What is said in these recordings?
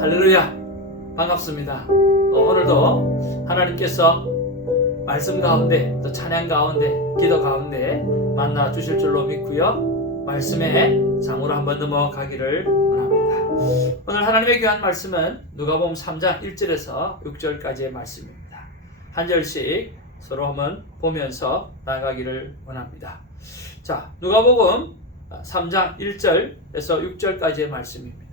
할렐루야, 반갑습니다. 오늘도 하나님께서 말씀 가운데, 또 찬양 가운데, 기도 가운데 만나 주실 줄로 믿고요, 말씀에 장으로 한번 넘어가기를 원합니다. 오늘 하나님의 귀한 말씀은 누가복음 3장 1절에서 6절까지의 말씀입니다. 한 절씩 서로 한번 보면서 나아가기를 원합니다. 자, 누가복음 3장 1절에서 6절까지의 말씀입니다.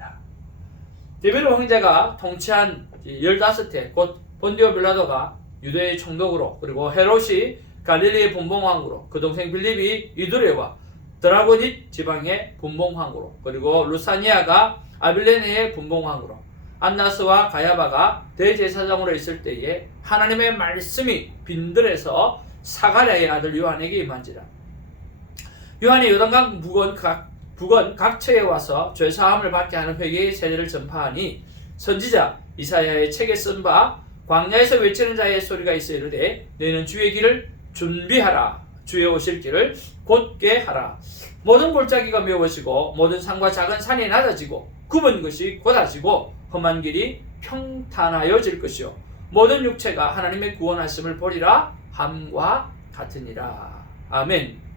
디베르 황제가 통치한 15해, 곧 본디오 빌라도가 유대의 총독으로, 그리고 헤롯이 갈릴리의 분봉왕으로, 그 동생 빌립이 이두레와 드라고닛 지방의 분봉왕으로, 그리고 루사니아가 아빌레네의 분봉왕으로, 안나스와 가야바가 대제사장으로 있을 때에 하나님의 말씀이 빈들에서 사가랴의 아들 요한에게 임한지라. 요한이 요단강 북원 각처에 와서 죄사함을 받게 하는 회개의 세례를 전파하니, 선지자 이사야의 책에 쓴 바 광야에서 외치는 자의 소리가 있어 이르되, 너희는 주의 길을 준비하라, 주의 오실 길을 곧게 하라. 모든 골짜기가 메워지고 모든 산과 작은 산이 낮아지고 굽은 것이 곧아지고 험한 길이 평탄하여질 것이요 모든 육체가 하나님의 구원하심을 보리라 함과 같으니라. 아멘.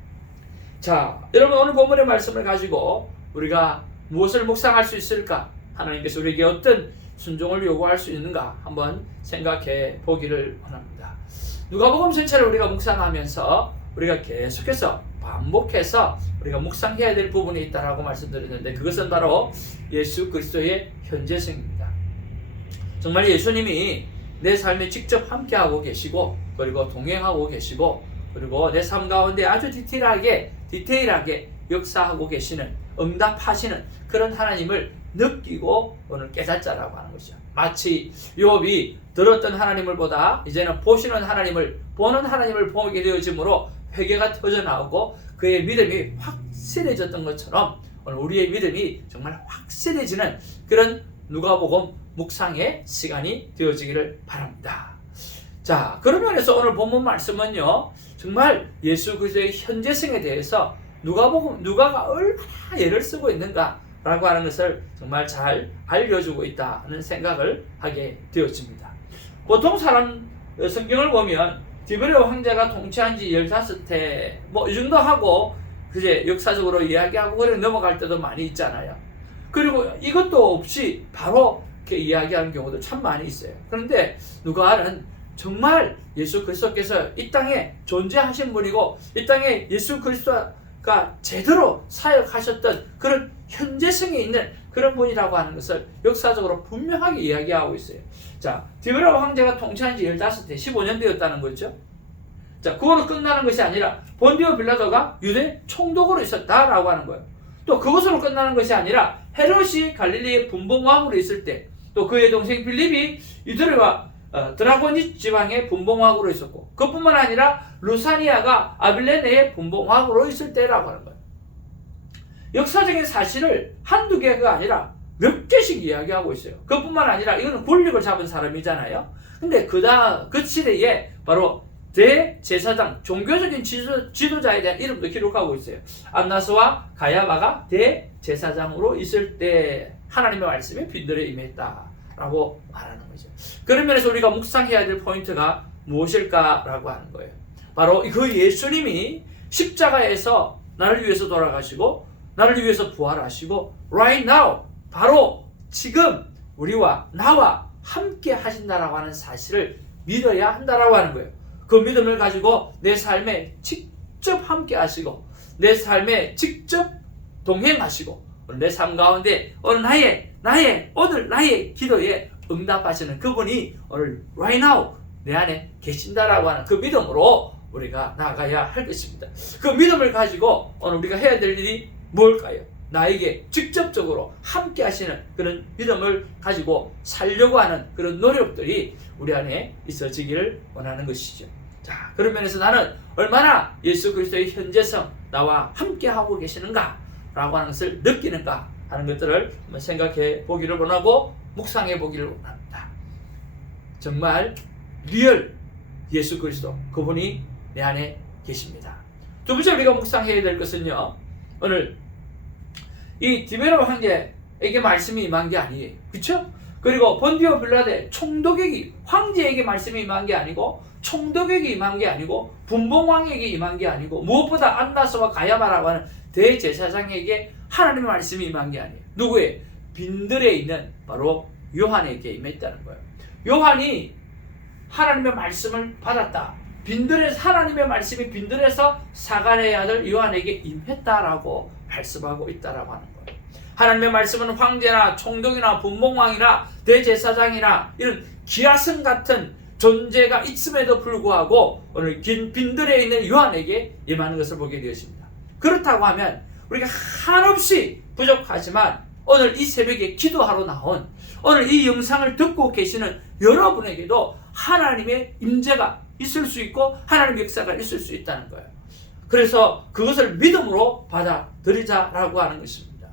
자, 여러분, 오늘 본문의 말씀을 가지고 우리가 무엇을 묵상할 수 있을까? 하나님께서 우리에게 어떤 순종을 요구할 수 있는가? 한번 생각해 보기를 원합니다. 누가복음 전체를 우리가 묵상하면서 우리가 계속해서 반복해서 우리가 묵상해야 될 부분이 있다라고 말씀드렸는데, 그것은 바로 예수 그리스도의 현재성입니다. 정말 예수님이 내 삶에 직접 함께하고 계시고, 그리고 동행하고 계시고, 그리고 내 삶 가운데 아주 디테일하게 역사하고 계시는, 응답하시는 그런 하나님을 느끼고 오늘 깨닫자라고 하는 것이죠. 마치 욥이 들었던 하나님을 보다 이제는 보시는 하나님을, 보는 하나님을 보게 되어짐으로 회개가 터져 나오고 그의 믿음이 확실해졌던 것처럼, 오늘 우리의 믿음이 정말 확실해지는 그런 누가복음 묵상의 시간이 되어지기를 바랍니다. 자, 그런 면에서 오늘 본문 말씀은요, 정말 예수 그리스도의 현재성에 대해서 누가가 얼마나 예를 쓰고 있는가라고 하는 것을 정말 잘 알려주고 있다는 생각을 하게 되었습니다. 보통 성경을 보면 디베르 황제가 통치한 지 15해 이 정도 하고 이제 역사적으로 이야기하고 그래 넘어갈 때도 많이 있잖아요. 그리고 이것도 없이 바로 이렇게 이야기하는 경우도 참 많이 있어요. 그런데 누가는 정말 예수 그리스도께서 이 땅에 존재하신 분이고, 이 땅에 예수 그리스도가 제대로 사역하셨던 그런 현재성이 있는 그런 분이라고 하는 것을 역사적으로 분명하게 이야기하고 있어요. 자, 디베르 황제가 통치한 지 15해, 15년 되었다는 거죠. 자, 그거로 끝나는 것이 아니라 본디오 빌라도가 유대 총독으로 있었다라고 하는 거예요. 또 그것으로 끝나는 것이 아니라 헤롯이 갈릴리의 분봉왕으로 있을 때, 또 그의 동생 빌립이 이두레와 드라고닛 지방의 분봉왕으로 있었고, 그뿐만 아니라 루사니아가 아빌레네의 분봉왕으로 있을 때라고 하는 거예요. 역사적인 사실을 한두 개가 아니라 몇 개씩 이야기하고 있어요. 그뿐만 아니라 이거는 권력을 잡은 사람이잖아요. 근데 그 시대에 바로 대제사장, 종교적인 지도자에 대한 이름도 기록하고 있어요. 안나스와 가야바가 대제사장으로 있을 때 하나님의 말씀이 빈들에 임했다라고 말하는 거죠. 그런 면에서 우리가 묵상해야 될 포인트가 무엇일까라고 하는 거예요. 바로 그 예수님이 십자가에서 나를 위해서 돌아가시고 나를 위해서 부활하시고 right now, 바로 지금 우리와 나와 함께 하신다라고 하는 사실을 믿어야 한다라고 하는 거예요. 그 믿음을 가지고 내 삶에 직접 함께 하시고, 내 삶에 직접 동행하시고, 내 삶 가운데 오늘 나의 기도에 응답하시는 그분이 오늘 right now 내 안에 계신다라고 하는 그 믿음으로 우리가 나아가야 할 것입니다. 그 믿음을 가지고 오늘 우리가 해야 될 일이 뭘까요? 나에게 직접적으로 함께 하시는 그런 믿음을 가지고 살려고 하는 그런 노력들이 우리 안에 있어지기를 원하는 것이죠. 자, 그런 면에서 나는 얼마나 예수 그리스도의 현재성, 나와 함께 하고 계시는가 라고 하는 것을 느끼는가 하는 것들을 한번 생각해 보기를 원하고 묵상해 보기를 원합니다. 정말 리얼 예수 그리스도, 그분이 내 안에 계십니다. 두 번째 우리가 묵상해야 될 것은요, 오늘 이 디베르 황제에게 말씀이 임한 게 아니에요. 그렇죠? 그리고 본디오 빌라데 총독에게, 황제에게 말씀이 임한 게 아니고, 총독에게 임한 게 아니고, 분봉왕에게 임한 게 아니고, 무엇보다 안나스와 가야바라고 하는 대제사장에게 하나님의 말씀이 임한 게 아니에요. 누구의? 빈들에 있는 바로 요한에게 임했다는 거예요. 요한이 하나님의 말씀을 받았다. 하나님의 말씀이 빈들에서 사가랴의 아들 요한에게 임했다라고 말씀하고 있다라고 하는 거예요. 하나님의 말씀은 황제나 총독이나 분봉왕이나 대제사장이나 이런 기하성 같은 존재가 있음에도 불구하고 오늘 빈들에 있는 요한에게 임하는 것을 보게 되었습니다. 그렇다고 하면 우리가 한없이 부족하지만 오늘 이 새벽에 기도하러 나온, 오늘 이 영상을 듣고 계시는 여러분에게도 하나님의 임재가 있을 수 있고 하나님의 역사가 있을 수 있다는 거예요. 그래서 그것을 믿음으로 받아들이자라고 하는 것입니다.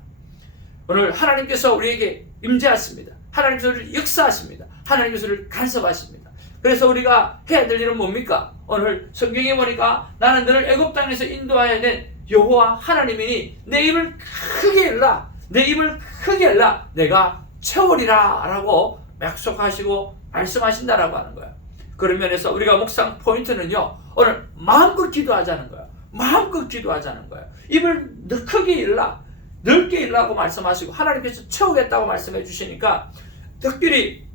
오늘 하나님께서 우리에게 임재하십니다. 하나님께서 우리를 역사하십니다. 하나님께서 우리를 간섭하십니다. 그래서 우리가 해야 될 일은 뭡니까? 오늘 성경에 보니까 나는 너를 애굽 땅에서 인도하여 낸 여호와 하나님이니 내 입을 크게 열라, 내 입을 크게 열라, 내가 채우리라 라고 약속하시고 말씀하신다라고 하는 거예요. 그런 면에서 우리가 묵상 포인트는요, 오늘 마음껏 기도하자는 거예요. 마음껏 기도하자는 거예요. 입을 크게 열라, 넓게 열라고 말씀하시고 하나님께서 채우겠다고 말씀해 주시니까 특별히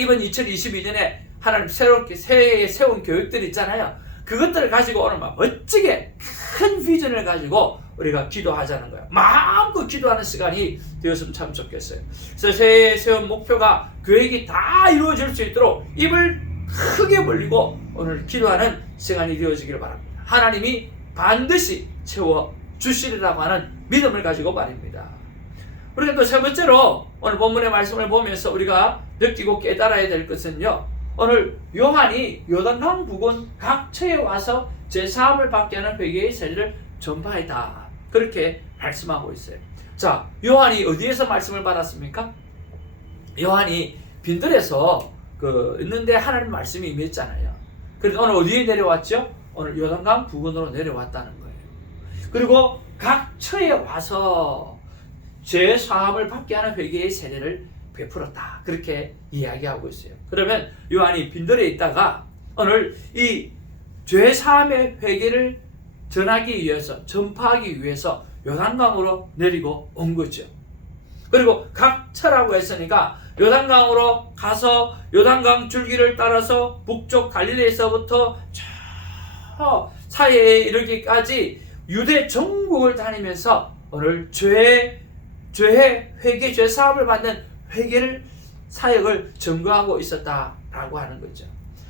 이번 2022년에 하나님 새롭게 새해에 세운 교육들 있잖아요. 그것들을 가지고 오늘 막 멋지게 큰 비전을 가지고 우리가 기도하자는 거예요. 마음껏 기도하는 시간이 되었으면 참 좋겠어요. 그래서 새해에 세운 목표가, 계획이 다 이루어질 수 있도록 입을 크게 벌리고 오늘 기도하는 시간이 되어지기를 바랍니다. 하나님이 반드시 채워주시리라고 하는 믿음을 가지고 말입니다. 우리가 또 세 번째로 오늘 본문의 말씀을 보면서 우리가 느끼고 깨달아야 될 것은요, 오늘 요한이 요단강 부근 각처에 와서 제사함을 받게 하는 회개의 세례를 전파했다, 그렇게 말씀하고 있어요. 자, 요한이 어디에서 말씀을 받았습니까? 요한이 빈들에서 있는데 하나님 말씀이 임했잖아요. 그래서 오늘 어디에 내려왔죠? 오늘 요단강 부근으로 내려왔다는 거예요. 그리고 각처에 와서 죄 사함을 받게 하는 회개의 세례를 베풀었다, 그렇게 이야기하고 있어요. 그러면 요한이 빈들에 있다가 오늘 이 죄 사함의 회개를 전하기 위해서, 전파하기 위해서 요단강으로 내리고 온 거죠. 그리고 각처라고 했으니까 요단강으로 가서 요단강 줄기를 따라서 북쪽 갈릴리에서부터 저 사해에 이르기까지 유대 전국을 다니면서 오늘 죄 회개, 죄 사함을 받는 회개를, 사역을 전거하고 있었다라고 하는 거죠.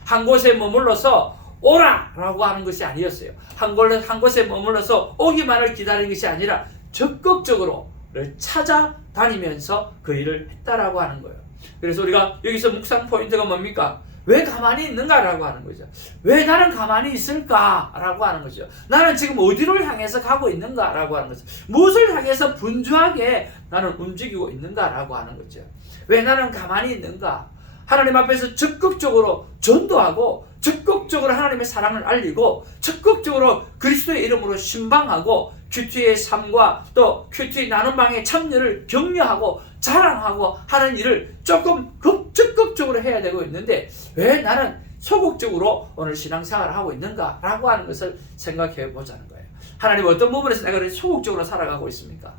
한 곳에 머물러서 오라라고 하는 것이 아니었어요. 한 곳에 머물러서 오기만을 기다리는 것이 아니라 적극적으로 찾아다니면서 그 일을 했다라고 하는 거예요. 그래서 우리가 여기서 묵상 포인트가 뭡니까? 왜 가만히 있는가라고 하는 거죠. 왜 나는 가만히 있을까라고 하는 거죠. 나는 지금 어디를 향해서 가고 있는가라고 하는 거죠. 무엇을 향해서 분주하게 나는 움직이고 있는가라고 하는 거죠. 왜 나는 가만히 있는가? 하나님 앞에서 적극적으로 전도하고, 적극적으로 하나님의 사랑을 알리고, 적극적으로 그리스도의 이름으로 신방하고, 큐티의 삶과 또 큐티 나눔방의 참여를 격려하고 자랑하고 하는 일을 조금 적극적으로 해야 되고 있는데, 왜 나는 소극적으로 오늘 신앙생활을 하고 있는가라고 하는 것을 생각해 보자는 거예요. 하나님 어떤 부분에서 내가 소극적으로 살아가고 있습니까?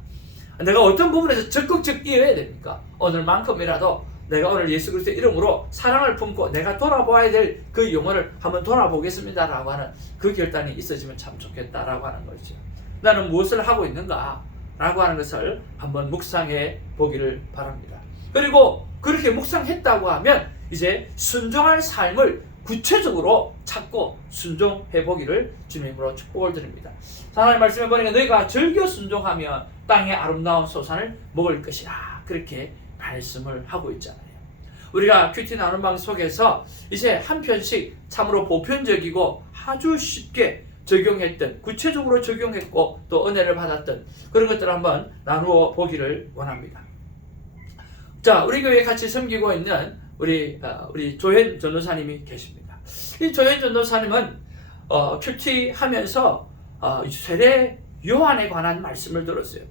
내가 어떤 부분에서 적극적 뛰어야 됩니까? 오늘만큼이라도 내가 오늘 예수 그리스도의 이름으로 사랑을 품고 내가 돌아보아야 될 그 영혼을 한번 돌아보겠습니다 라고 하는 그 결단이 있어지면 참 좋겠다라고 하는 거죠. 나는 무엇을 하고 있는가 라고 하는 것을 한번 묵상해 보기를 바랍니다. 그리고 그렇게 묵상했다고 하면 이제 순종할 삶을 구체적으로 찾고 순종해 보기를 주님으로 축복을 드립니다. 하나님 말씀해 보니까 너희가 즐겨 순종하면 땅의 아름다운 소산을 먹을 것이라, 그렇게 말씀을 하고 있잖아요. 우리가 큐티 나눔방 속에서 이제 한 편씩 참으로 보편적이고 아주 쉽게 적용했던, 구체적으로 적용했고 또 은혜를 받았던 그런 것들을 한번 나누어 보기를 원합니다. 자, 우리 교회에 같이 섬기고 있는 우리 조현 전도사님이 계십니다. 이 조현 전도사님은 큐티 하면서 세례 요한에 관한 말씀을 들었어요.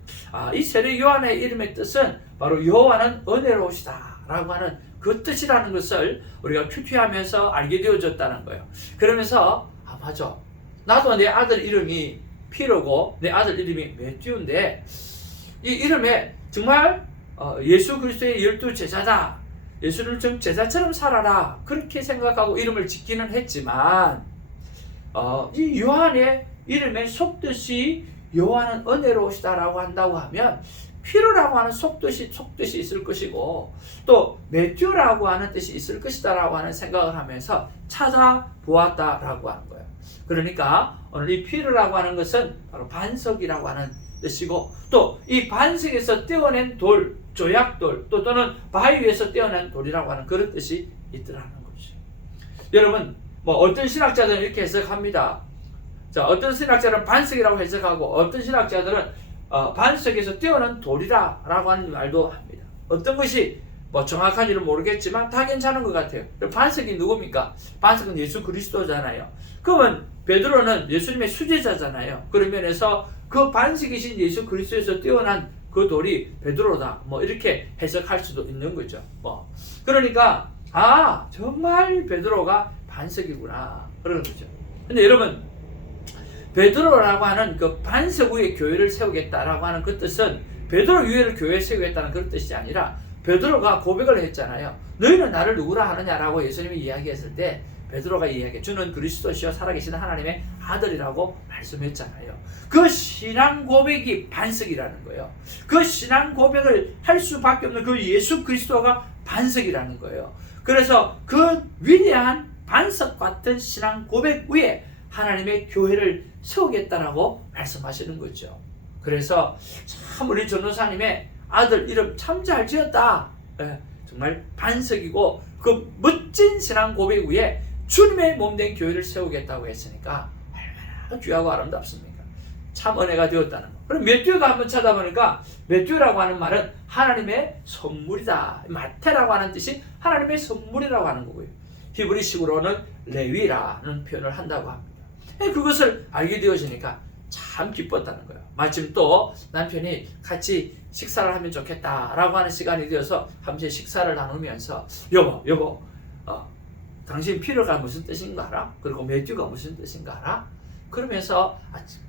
이 세례 요한의 이름의 뜻은 바로 여호와는 은혜로우시다 라고 하는 그 뜻이라는 것을 우리가 큐티하면서 알게 되어졌다는 거예요. 그러면서 맞아, 나도 내 아들 이름이 피로고 내 아들 이름이 매튜인데 이 이름에 정말 예수 그리스도의 12제자다, 예수를 좀 제자처럼 살아라, 그렇게 생각하고 이름을 짓기는 했지만 이 요한의 이름에 속뜻이 요한은 은혜로우시다 라고 한다고 하면 피로라고 하는 속뜻이 있을 것이고 또 매튜라고 하는 뜻이 있을 것이다 라고 하는 생각을 하면서 찾아보았다 라고 하는 거예요. 그러니까 오늘 이 피로라고 하는 것은 바로 반석이라고 하는 뜻이고 또 이 반석에서 떼어낸 돌, 조약돌 또는 바위 위에서 떼어낸 돌이라고 하는 그런 뜻이 있더라는 거죠. 여러분, 어떤 신학자들은 이렇게 해석합니다. 자, 어떤 신학자들은 반석이라고 해석하고 어떤 신학자들은 반석에서 떼어낸 돌이라고 하는 말도 합니다. 어떤 것이 정확한지는 모르겠지만 다 괜찮은 것 같아요. 반석이 누굽니까? 반석은 예수 그리스도잖아요. 그러면 베드로는 예수님의 수제자잖아요. 그런 면에서 그 반석이신 예수 그리스도에서 떼어난 그 돌이 베드로다, 이렇게 해석할 수도 있는 거죠. 그러니까 정말 베드로가 반석이구나 그러는 거죠. 근데 여러분, 베드로라고 하는 그 반석 위에 교회를 세우겠다라고 하는 그 뜻은 베드로 위에를 교회에 세우겠다는 그런 뜻이 아니라 베드로가 고백을 했잖아요. 너희는 나를 누구라 하느냐라고 예수님이 이야기했을 때 베드로가 이야기해 주는 그리스도시여 살아계신 하나님의 아들이라고 말씀했잖아요. 그 신앙 고백이 반석이라는 거예요. 그 신앙 고백을 할 수밖에 없는 그 예수 그리스도가 반석이라는 거예요. 그래서 그 위대한 반석 같은 신앙 고백 위에 하나님의 교회를 세우겠다라고 말씀하시는 거죠. 그래서 참 우리 전도사님의 아들 이름 참 잘 지었다. 정말 반석이고 그 멋진 신앙 고백 위에 주님의 몸된 교회를 세우겠다고 했으니까 얼마나 귀하고 아름답습니까? 참 은혜가 되었다는 거. 그럼 매튜가 한번 찾아보니까 매튜라고 하는 말은 하나님의 선물이다. 마태라고 하는 뜻이 하나님의 선물이라고 하는 거고요. 히브리식으로는 레위라는 표현을 한다고 합니다. 그것을 알게 되어지니까 참 기뻤다는 거예요. 마침 또 남편이 같이 식사를 하면 좋겠다라고 하는 시간이 되어서 함께 식사를 나누면서 여보, 당신 피로가 무슨 뜻인가 알아? 그리고 매튜가 무슨 뜻인가 알아? 그러면서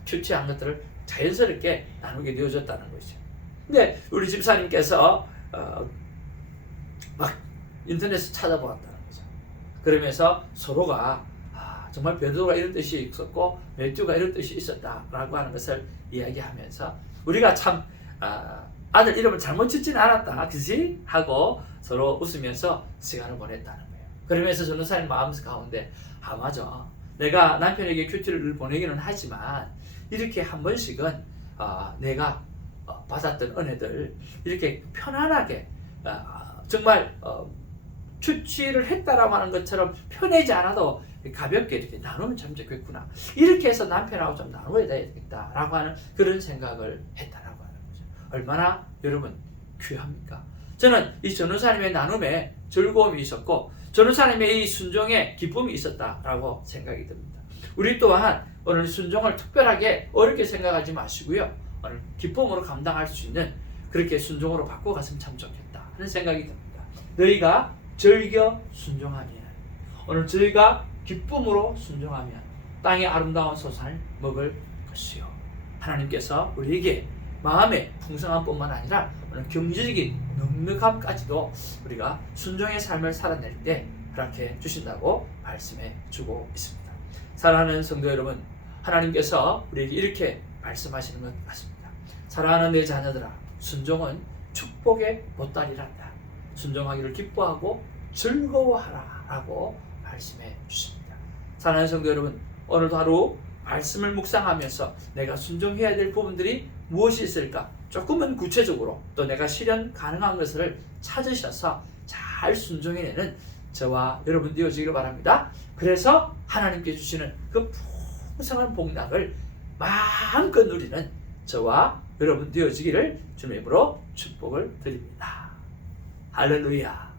큐티한 것들을 자연스럽게 나누게 되어졌다는 거죠. 근데 우리 집사님께서 막 인터넷을 찾아보았다는 거죠. 그러면서 서로가 정말 베드로가 이런 뜻이 있었고 매튜가 이런 뜻이 있었다라고 하는 것을 이야기하면서 우리가 참 아들 이름을 잘못 짓지는 않았다, 그지? 하고 서로 웃으면서 시간을 보냈다는 거예요. 그러면서 전도사님 마음 가운데 맞아, 내가 남편에게 큐티를 보내기는 하지만 이렇게 한 번씩은 내가 받았던 은혜들 이렇게 편안하게 정말 큐티를 했다라고 하는 것처럼 편하지 않아도 가볍게 이렇게 나누면 참 좋겠구나, 이렇게 해서 남편하고 좀 나눠야 되겠다라고 하는 그런 생각을 했다라고 하는 거죠. 얼마나 여러분 귀합니까? 저는 이 전도사님의 나눔에 즐거움이 있었고 전도사님의 이 순종에 기쁨이 있었다라고 생각이 듭니다. 우리 또한 오늘 순종을 특별하게 어렵게 생각하지 마시고요, 오늘 기쁨으로 감당할 수 있는 그렇게 순종으로 바꿔갔으면 참 좋겠다 하는 생각이 듭니다. 너희가 즐겨 순종하면, 오늘 저희가 기쁨으로 순종하면 땅의 아름다운 소산을 먹을 것이요, 하나님께서 우리에게 마음의 풍성함 뿐만 아니라 오늘 경제적인 넉넉함까지도 우리가 순종의 삶을 살아낼 때 허락해 주신다고 말씀해 주고 있습니다. 사랑하는 성도 여러분, 하나님께서 우리에게 이렇게 말씀하시는 것 같습니다. 사랑하는 내 자녀들아, 순종은 축복의 보따리란다. 순종하기를 기뻐하고 즐거워하라 라고 말씀해 주십니다. 사랑하는 성도 여러분, 오늘도 하루 말씀을 묵상하면서 내가 순종해야 될 부분들이 무엇이 있을까 조금은 구체적으로 또 내가 실현 가능한 것을 찾으셔서 잘 순종해내는 저와 여러분 되어지기를 바랍니다. 그래서 하나님께 주시는 그 풍성한 복락을 마음껏 누리는 저와 여러분 되어지기를 주님의 이름으로 축복을 드립니다. 할렐루야.